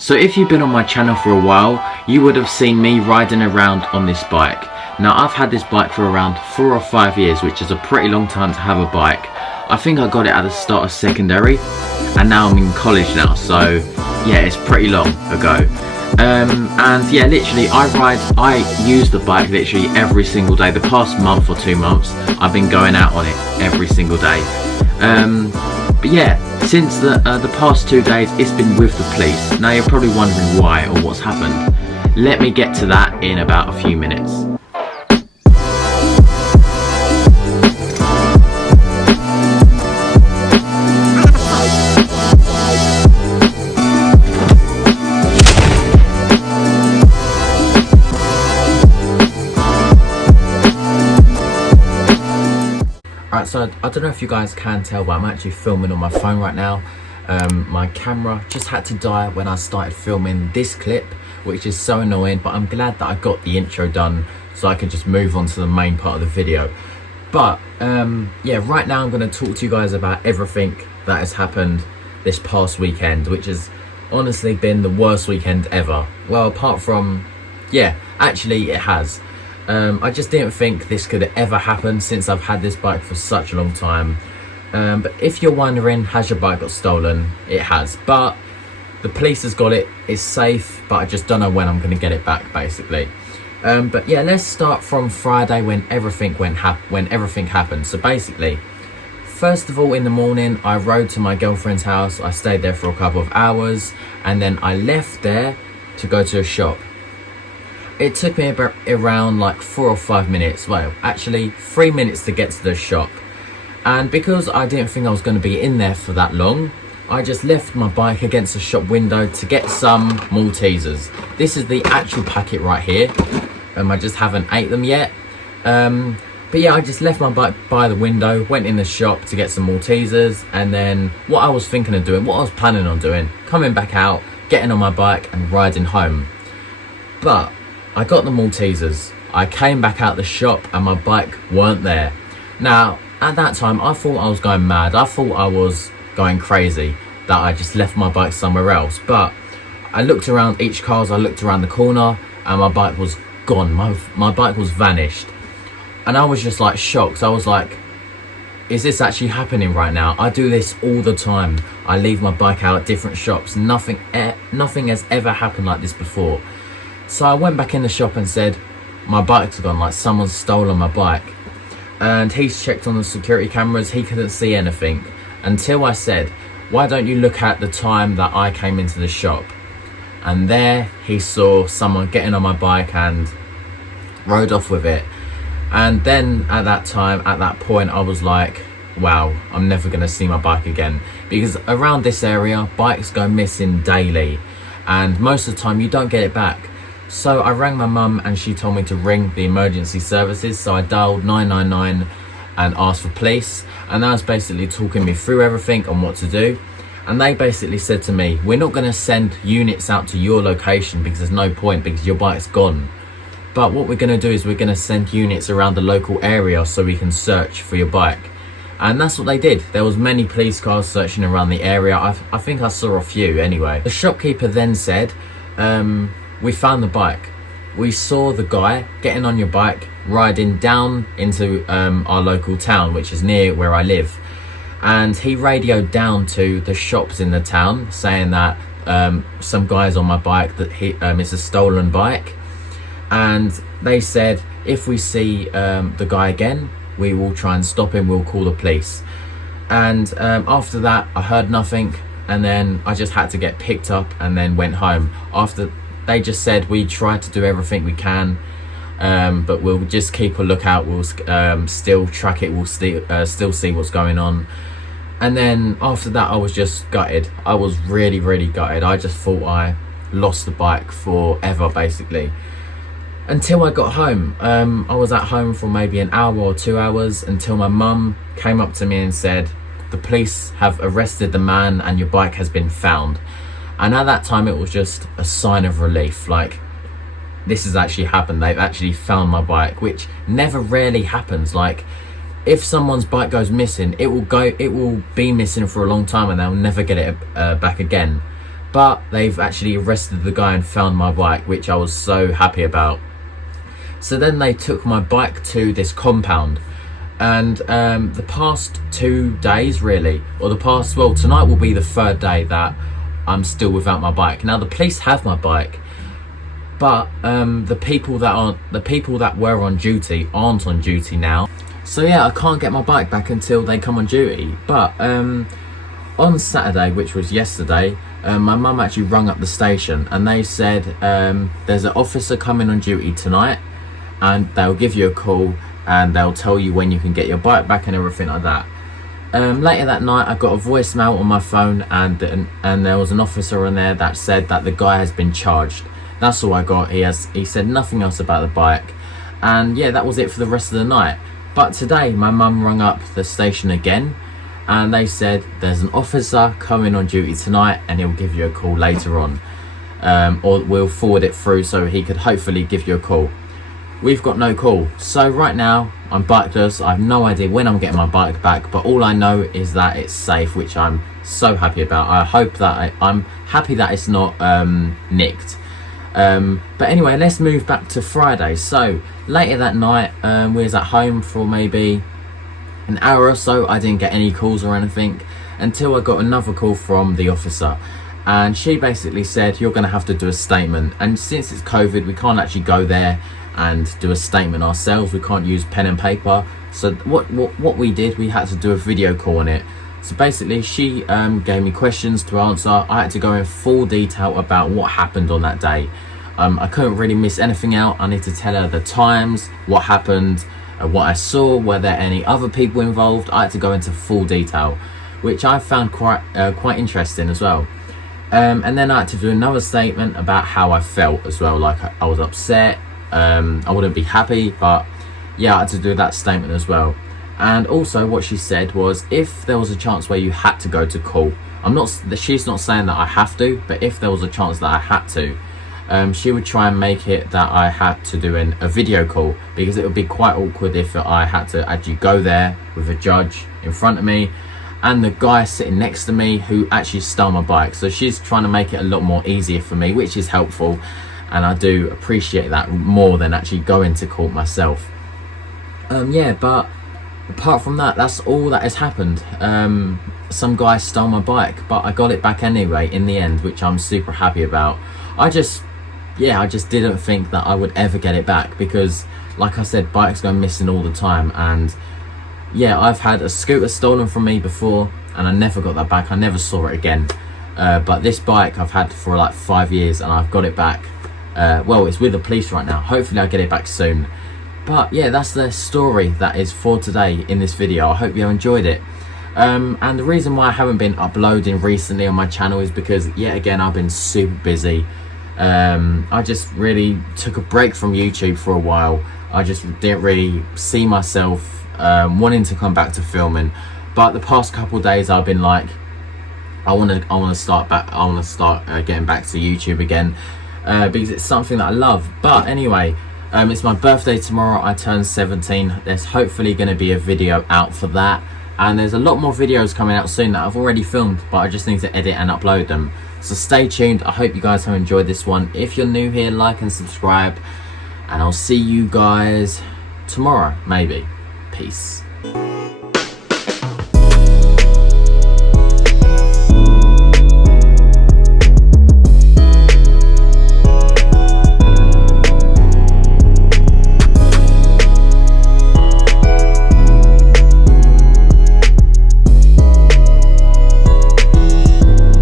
So if you've been on my channel for a while, you would have seen me riding around on this bike. Now I've had this bike for around 4 or 5 years, which is a pretty long time to have a bike. I think I got it at the start of secondary, and now I'm in college now, so yeah, it's pretty long ago. And yeah, literally I use the bike literally every single day. The past month or 2 months I've been going out on it every single day. But yeah, since the past 2 days it's been with the police. Now you're probably wondering why or what's happened. Let me get to that in about a few minutes. Right, so I don't know if you guys can tell, but I'm actually filming on my phone right now. My camera just had to die when I started filming this clip, which is so annoying, but I'm glad that I got the intro done so I can just move on to the main part of the video. But yeah, right now I'm going to talk to you guys about everything that has happened this past weekend, which has honestly been the worst weekend ever. Well, apart from, yeah, actually it has. I just didn't think this could ever happen since I've had this bike for such a long time. But if you're wondering, has your bike got stolen? It has, but the police has got it. It's safe, but I just don't know when I'm going to get it back, basically. But yeah, let's start from Friday when everything happened. So basically, first of all, in the morning I rode to my girlfriend's house. I stayed there for a couple of hours, and then I left there to go to a shop. It took me about around like 4 or 5 minutes, well actually 3 minutes to get to the shop. And because I didn't think I was going to be in there for that long, I just left my bike against the shop window to get some Maltesers. This is the actual packet right here. I just haven't ate them yet. But yeah, I just left my bike by the window, went in the shop to get some Maltesers, and then what I was thinking of doing, what I was planning on doing, coming back out, getting on my bike and riding home. But I got the Maltesers, I came back out the shop and my bike weren't there. Now, at that time, I thought I was going mad. I thought I was going crazy, that I just left my bike somewhere else. But I looked around each car, I looked around the corner, and my bike was gone. My bike was vanished. And I was just like shocked. I was like, is this actually happening right now? I do this all the time. I leave my bike out at different shops. Nothing has ever happened like this before. So I went back in the shop and said, my bike's gone, like someone's stolen my bike. And he's checked on the security cameras, he couldn't see anything. Until I said, why don't you look at the time that I came into the shop? And there he saw someone getting on my bike and rode off with it. And then at that point, I was like, wow, I'm never gonna see my bike again. Because around this area, bikes go missing daily. And most of the time you don't get it back. So I rang my mum and she told me to ring the emergency services. So I dialed 999 and asked for police. And that was basically talking me through everything on what to do. And they basically said to me, we're not going to send units out to your location because there's no point, because your bike's gone. But what we're going to do is we're going to send units around the local area so we can search for your bike. And that's what they did. There was many police cars searching around the area. I think I saw a few anyway. The shopkeeper then said, we found the bike. We saw the guy getting on your bike, riding down into our local town, which is near where I live. And he radioed down to the shops in the town saying that some guy's on my bike, that it's a stolen bike. And they said, if we see the guy again, we will try and stop him, we'll call the police. And after that, I heard nothing. And then I just had to get picked up and then went home. After they just said, we tried to do everything we can, but we'll just keep a lookout. We'll still track it. We'll still see what's going on. And then after that, I was just gutted. I was really, really gutted. I just thought I lost the bike forever, basically. Until I got home. I was at home for maybe an hour or 2 hours until my mum came up to me and said, the police have arrested the man and your bike has been found. And at that time, it was just a sign of relief. Like, this has actually happened. They've actually found my bike, which never really happens. Like, if someone's bike goes missing, it will be missing for a long time and they'll never get it back again. but they've actually arrested the guy and found my bike, which I was so happy about. So then they took my bike to this compound, and the past 2 days really, or well, tonight will be the 3rd day that I'm still without my bike. Now the police have my bike, but the people that were on duty aren't on duty now. So yeah, I can't get my bike back until they come on duty. But on Saturday, which was yesterday, my mum actually rung up the station and they said there's an officer coming on duty tonight, and they'll give you a call and they'll tell you when you can get your bike back and everything like that. Later that night I got a voicemail on my phone, and there was an officer on there that said that the guy has been charged. That's all I got. He said nothing else about the bike, and yeah, that was it for the rest of the night. But today my mum rung up the station again, and they said there's an officer coming on duty tonight and he'll give you a call later on, or we'll forward it through so he could hopefully give you a call. We've got no call, so right now I'm bikeless. I have no idea when I'm getting my bike back, but all I know is that it's safe, which I'm so happy about. I'm happy that it's not nicked. But anyway, let's move back to Friday. So later that night, we was at home for maybe an hour or so. I didn't get any calls or anything until I got another call from the officer, and she basically said you're going to have to do a statement, and since it's COVID we can't actually go there and do a statement ourselves. We can't use pen and paper. So what we did, we had to do a video call on it. So basically she gave me questions to answer. I had to go in full detail about what happened on that day. I couldn't really miss anything out. I need to tell her the times, what happened, what I saw, were there any other people involved. I had to go into full detail, which I found quite interesting as well. And then I had to do another statement about how I felt as well, like I was upset, I wouldn't be happy, but yeah, I had to do that statement as well. And also what she said was, if there was a chance where you had to go to court, she's not saying that I have to, but if there was a chance that I had to, she would try and make it that I had to do a video call, because it would be quite awkward if I had to actually go there with a judge in front of me and the guy sitting next to me who actually stole my bike. So she's trying to make it a lot more easier for me, which is helpful, and I do appreciate that more than actually going to court myself. Yeah, but apart from that, that's all that has happened. Some guy stole my bike, but I got it back anyway in the end, which I'm super happy about. I just didn't think that I would ever get it back, because like I said, bikes go missing all the time, and yeah, I've had a scooter stolen from me before and I never got that back. I never saw it again. But this bike I've had for like 5 years and I've got it back. Well, it's with the police right now. Hopefully I'll get it back soon. But yeah, that's the story that is for today in this video. I hope you enjoyed it. And the reason why I haven't been uploading recently on my channel is because, yet again, I've been super busy. I just really took a break from YouTube for a while. I just didn't really see myself wanting to come back to filming. But the past couple of days I've been like, I want to start getting back to YouTube again, because it's something that I love. But anyway, it's my birthday tomorrow. I turn 17. There's hopefully going to be a video out for that, and there's a lot more videos coming out soon that I've already filmed, but I just need to edit and upload them. So stay tuned. I hope you guys have enjoyed this one. If you're new here, like and subscribe, and I'll see you guys tomorrow, maybe. Peace.